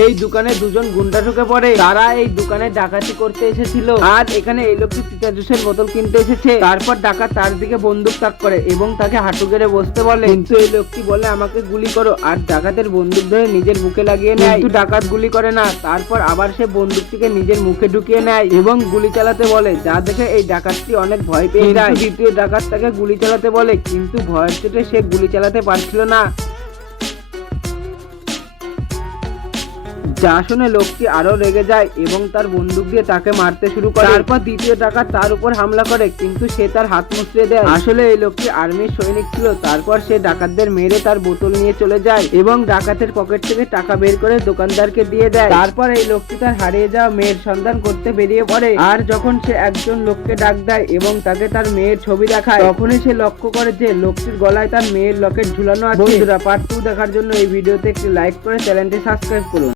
এই দোকানে দুজন গুন্ডা ঢুকে পড়ে। তারা এই দোকানে ডাকাতি করতে এসেছিল আর এখানে এই লোকটি চিতা জুসের বোতল কিনতে এসেছে। তারপর ডাকাত তার দিকে বন্দুক তাক করে এবং তাকে হাঁটু গেড়ে বসতে বলে, কিন্তু এই লোকটি বলে আমাকে গুলি করো আর ডাকাতের বন্দুক ধরে নিজের বুকে লাগিয়ে নেয়। কিন্তু ডাকাত গুলি করে না। তারপর আবার সে বন্দুকটিকে নিজের মুখে ঢুকিয়ে নেয় এবং গুলি চালাতে বলে, যা দেখে এই ডাকাতটি অনেক ভয় পেয়ে যায়। দ্বিতীয় ডাকাত তাকে গুলি চালাতে বলে, কিন্তু ভয়ের চোটে সে গুলি চালাতে পারছিল না। যা শুনে লোকটি আরো রেগে যায় এবং তার বন্দুক দিয়ে তাকে মারতে শুরু করে। তারপর দ্বিতীয় ডাকাত তার উপর হামলা করে, কিন্তু সে তার হাত মুচড়ে দেয়। আসলে এই লোকটি আর্মির সৈনিক ছিল। তারপর সে ডাকাতদের মেরে তার বোতল নিয়ে চলে যায় এবং ডাকাতের পকেট থেকে টাকা বের করে দোকানদারকে দিয়ে দেয়। তারপর এই লোকটি তার হারিয়ে যাওয়া মেয়ের সন্ধান করতে বেরিয়ে পড়ে। আর যখন সে একজন লোককে ডাক দেয় এবং তাকে তার মেয়ের ছবি দেখায়, তখনই সে লক্ষ্য করে যে লোকটির গলায় তার মেয়ের লকেট ঝুলানো আছে। বন্ধুরা, পার্ট 2 দেখার জন্য এই ভিডিওতে একটি লাইক করে চ্যানেলটি সাবস্ক্রাইব করুন।